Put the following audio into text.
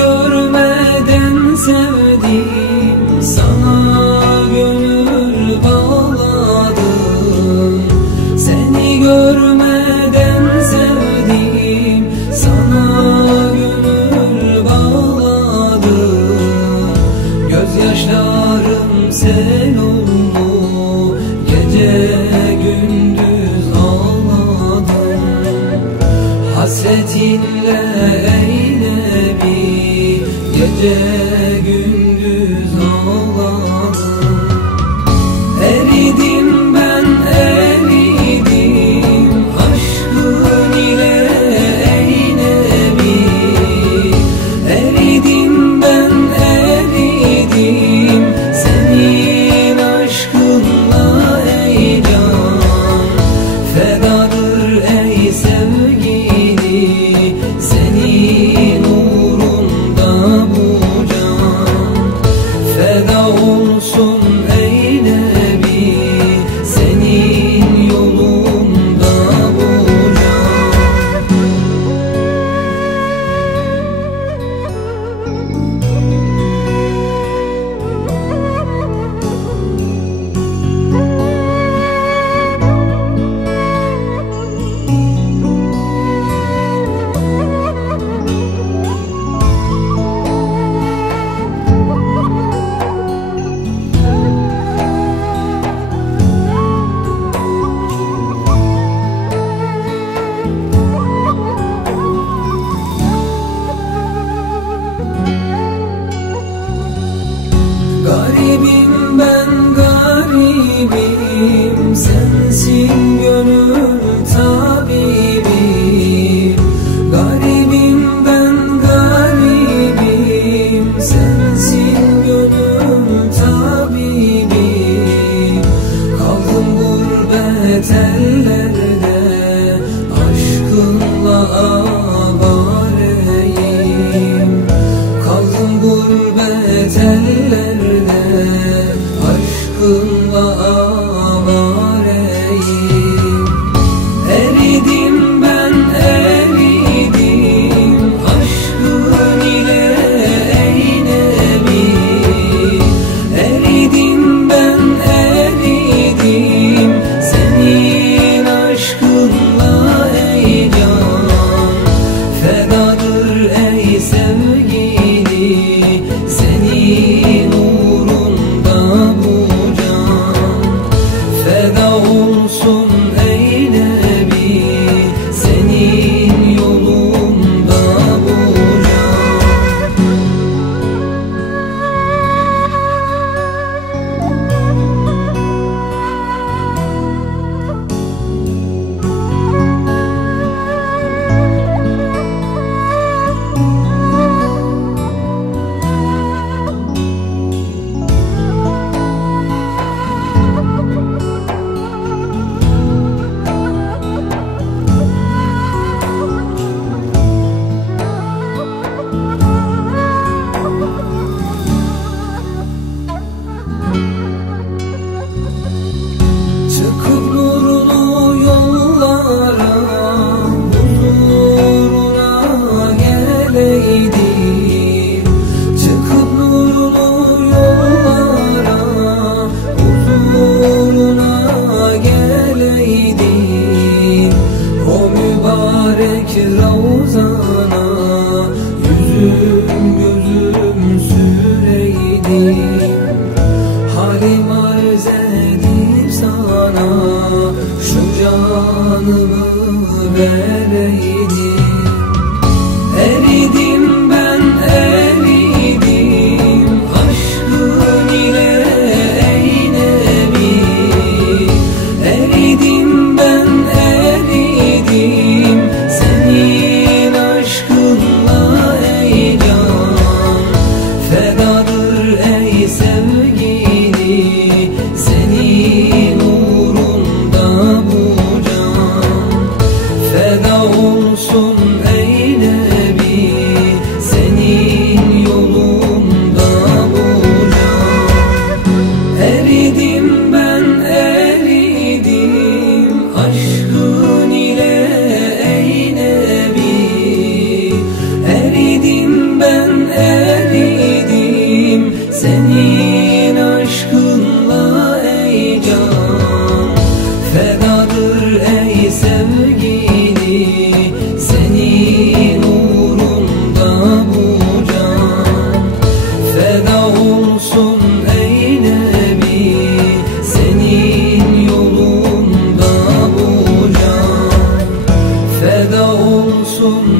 görmeden sevdim, sana gönül bağladım. Seni görmeden sevdim, sana gönül bağladım. Gözyaşlarım sel oldu, gece gündüz ağladım. Hasretinle eyle bir gece gündüz ağladım. Eridim ben eridim, aşkın ile eyle bir. Eridim ben eridim, senin aşkınla ey can. Fedadır ey sevgili, senin uğrunda bu can. Feda olsun ey Nebi, senin yolunda bu can. Garibim ben garibim, sensin gönül tabibim. Garibim ben garibim, sensin gönül tabibim. Kaldım gurbet ellerde, aşkınla avareyim. Kaldım gurbet ellerde, aşkınla avareyim. Eridim ben eridim, aşkın ile ey Nebi. Eridim ben eridim, senin aşkınla ey can. Fedadır ey sevgili, senin uğrunda bu can. Feda olsun ey Nebi, senin yolunda bu can. Çıkıp nurlu yollara, huzuruna geleydim. Çıkıp nurlu yollara, huzuruna geleydim. O mübarek ravzana yüzüm gözüm süreydim. Halim arz edip sana şu canımı vereydim. Eridim ben eridim, aşkın ile ey Nebi. Eridim ben eridim, senin aşkınla ey can. Fedadır ey Senin aşkınla ey can fedadır ey sevgili, senin uğrunda bu can feda olsun ey Nebi, senin yolunda bu can feda olsun